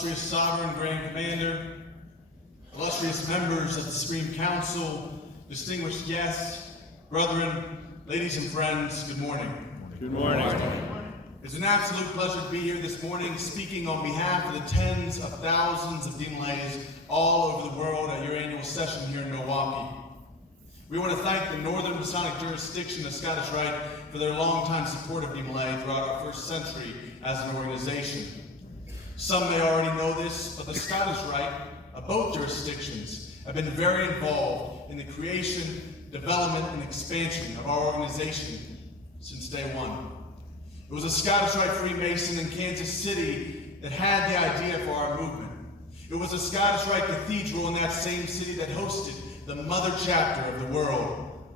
illustrious Sovereign Grand Commander, illustrious members of the Supreme Council, distinguished guests, brethren, ladies and friends, good morning. Good morning. It's an absolute pleasure to be here this morning speaking on behalf of the tens of thousands of DMLAs all over the world at your annual session here in Milwaukee. We want to thank the Northern Masonic jurisdiction of Scottish Rite for their longtime support of DMLA throughout our first century as an organization. Some may already know this, but the Scottish Rite of both jurisdictions have been very involved in the creation, development, and expansion of our organization since day one. It was a Scottish Rite Freemason in Kansas City that had the idea for our movement. It was a Scottish Rite Cathedral in that same city that hosted the mother chapter of the world.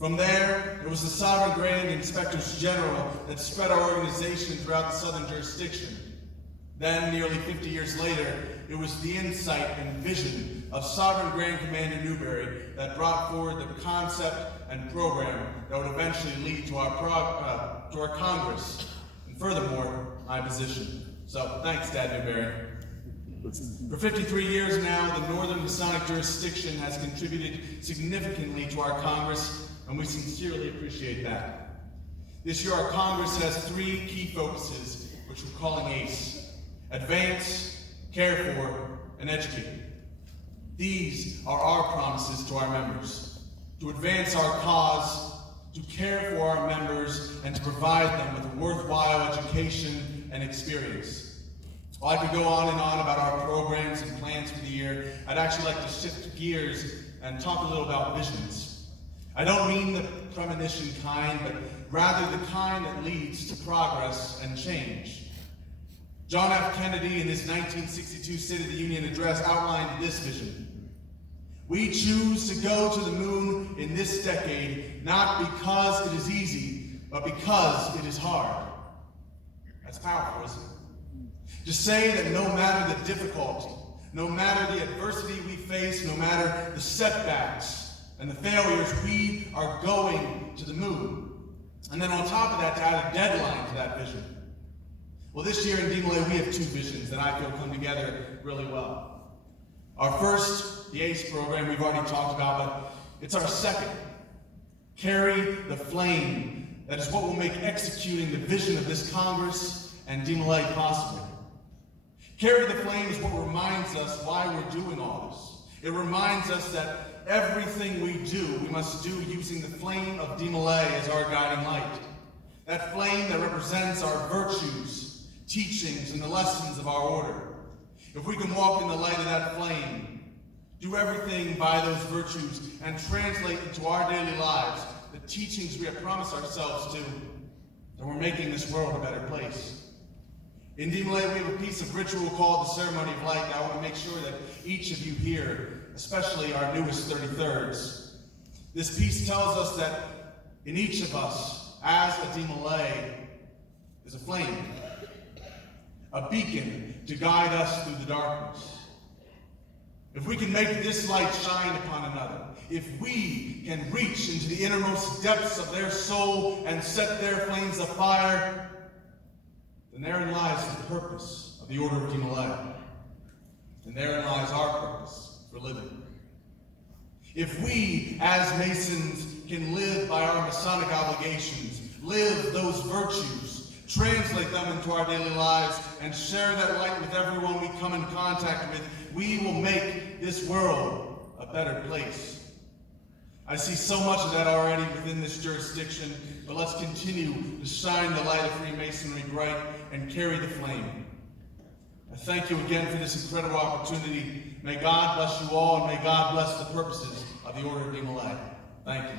From there, it was the Sovereign Grand Inspectors General that spread our organization throughout the southern jurisdiction. Then, nearly 50 years later, it was the insight and vision of Sovereign Grand Commander Newberry that brought forward the concept and program that would eventually lead to our Congress, and furthermore, my position. So, thanks, Dad Newberry. For 53 years now, the Northern Masonic jurisdiction has contributed significantly to our Congress, and we sincerely appreciate that. This year, our Congress has three key focuses, which we're calling ACE: advance, care for, and educate. These are our promises to our members: to advance our cause, to care for our members, and to provide them with a worthwhile education and experience. While I could go on and on about our programs and plans for the year, I'd actually like to shift gears and talk a little about visions. I don't mean the premonition kind, but rather the kind that leads to progress and change. John F. Kennedy, in his 1962 State of the Union address, outlined this vision: "We choose to go to the moon in this decade, not because it is easy, but because it is hard." That's powerful, isn't it? To say that no matter the difficulty, no matter the adversity we face, no matter the setbacks and the failures, we are going to the moon. And then on top of that, to add a deadline to that vision. Well, this year in DMLA, we have two visions that I feel come together really well. Our first, the ACE program, we've already talked about, but it's our second. Carry the flame. That is what will make executing the vision of this Congress and DMLA possible. Carry the flame is what reminds us why we're doing all this. It reminds us that everything we do, we must do using the flame of DMLA as our guiding light. That flame that represents our virtues, teachings, and the lessons of our order. If we can walk in the light of that flame, do everything by those virtues, and translate into our daily lives the teachings we have promised ourselves to, then we're making this world a better place. In DMLA, we have a piece of ritual called the Ceremony of Light that I want to make sure that each of you here, especially our newest 33rds, this piece tells us that in each of us, as a DMLA, is a flame, a beacon to guide us through the darkness. If we can make this light shine upon another, if we can reach into the innermost depths of their soul and set their flames afire, then therein lies the purpose of the Order of DMLA. And therein lies our purpose for living. If we, as Masons, can live by our Masonic obligations, live those virtues, translate them into our daily lives, and share that light with everyone we come in contact with, we will make this world a better place. I see so much of that already within this jurisdiction, but let's continue to shine the light of Freemasonry bright and carry the flame. I thank you again for this incredible opportunity. May God bless you all, and may God bless the purposes of the Order of DMLA. Thank you.